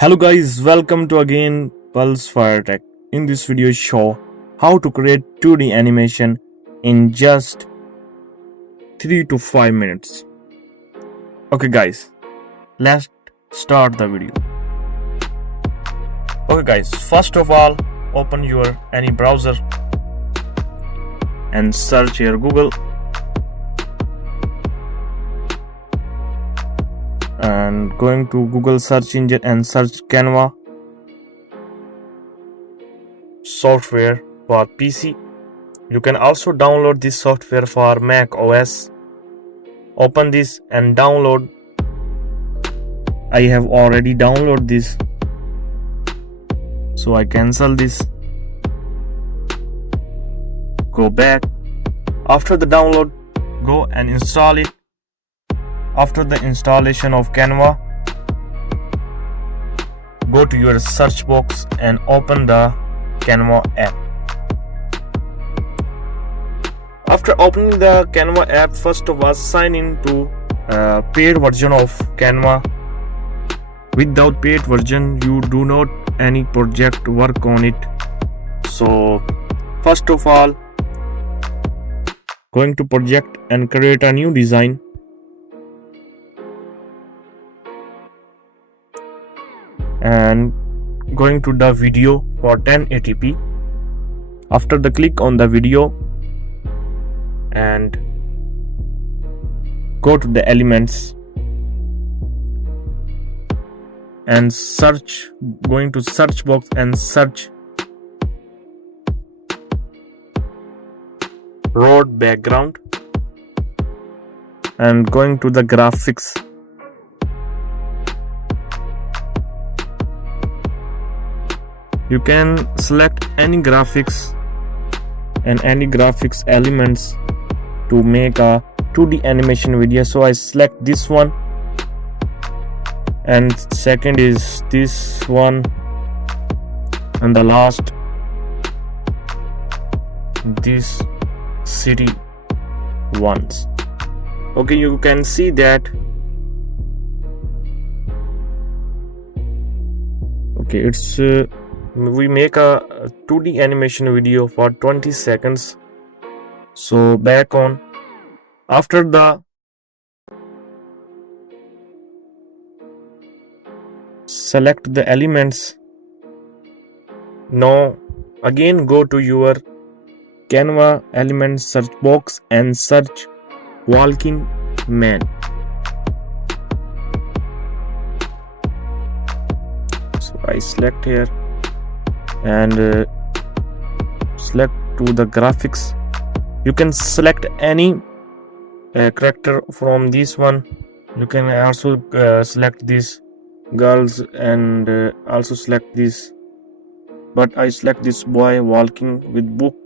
Hello guys, welcome to again Pulse Fire Tech. In this video show how to create 2D animation in just 3 to 5 minutes. Okay guys, let's start the video. Okay guys, first of all open your any browser and search here Google and going to Google search engine and search CANVA software for PC. You can also download this software for Mac OS. Open this and download. I have already downloaded this, so I cancel this. Go back. After the download, go and install it. After the installation of CANVA, go to your search box and open the CANVA app. After opening the CANVA app, first of all sign in to paid version of CANVA. Without paid version, you do not any project work on it. So first of all, going to project and create a new design. And going to the video for 1080p. After the click on the video and go to the elements and search, going to search box and search road background and going to the graphics. You can select any graphics and any graphics elements to make a 2D animation video. So I select this one, and second is this one, and the last this city ones. Okay, you can see that. Okay, it's we make a 2D animation video for 20 seconds. So back on. After the select the elements. Now again go to your CANVA element search box and search walking man. So I select here and select to the graphics. You can select any character from this one. You can also select this girls and also select this, but I select this boy walking with book.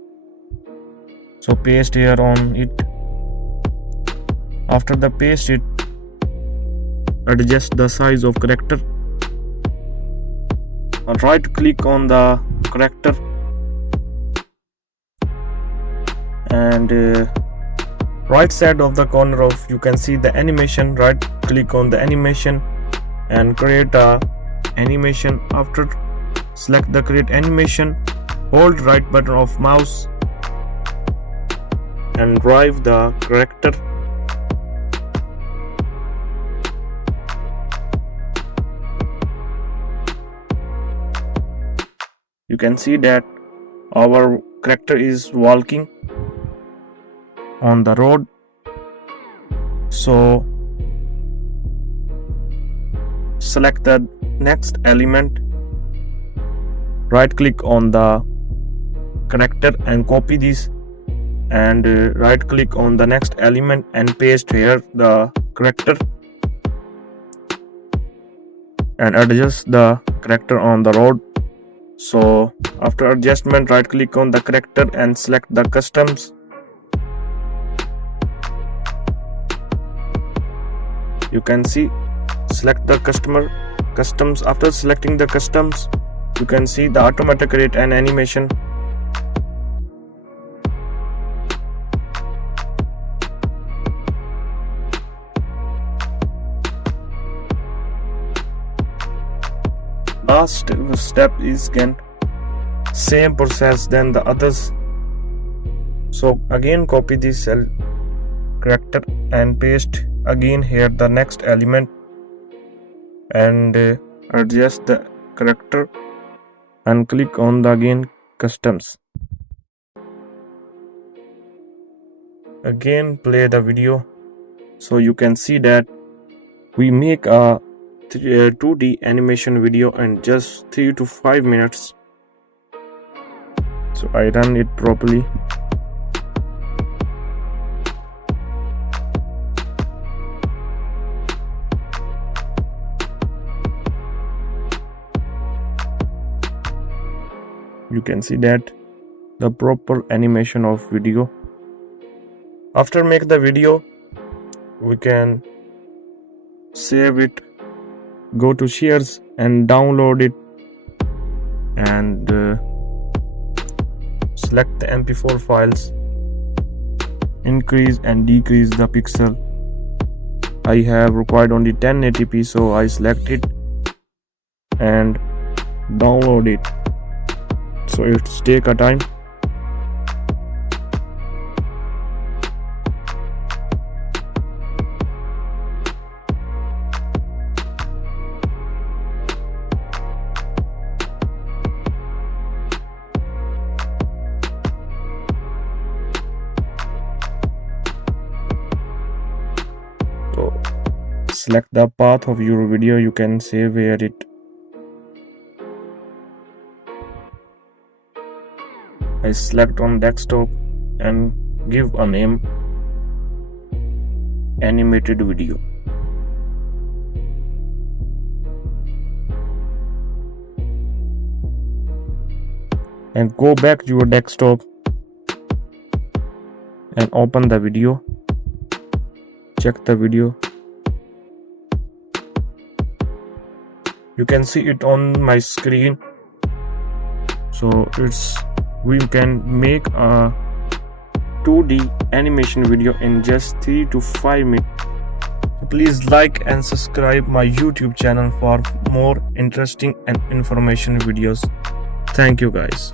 So paste here on it. After the paste it, adjust the size of character. Right click on the character and right side of the corner of you can see the animation. Right click on the animation and create a animation. After select the create animation, hold right button of mouse and drive the character. You can see that our character is walking on the road. So select the next element, right click on the character and copy this, and right click on the next element and paste here the character and adjust the character on the road. So after adjustment, right click on the character and select the customs. You can see select the customs. After selecting the customs, you can see the automatic create an animation. last step is again same process than the others. So again copy this cell character and paste again here the next element, and adjust the character and click on the again customs. Again play the video, so you can see that we make a 2D animation video in just 3 to 5 minutes. So I run it properly. You can see that the proper animation of video. After make the video, we can save it, go to shares and download it, and select the MP4 files, increase and decrease the pixel. I have required only 1080p, so I select it and download it. So it's take a time. So select the path of your video, you can save where it. I select on desktop and give a name animated video. And go back to your desktop and open the video. Check the video. You can see it on my screen. So we can make a 2D animation video in just 3 to 5 minutes. Please like and subscribe my YouTube channel for more interesting and information videos. Thank you guys.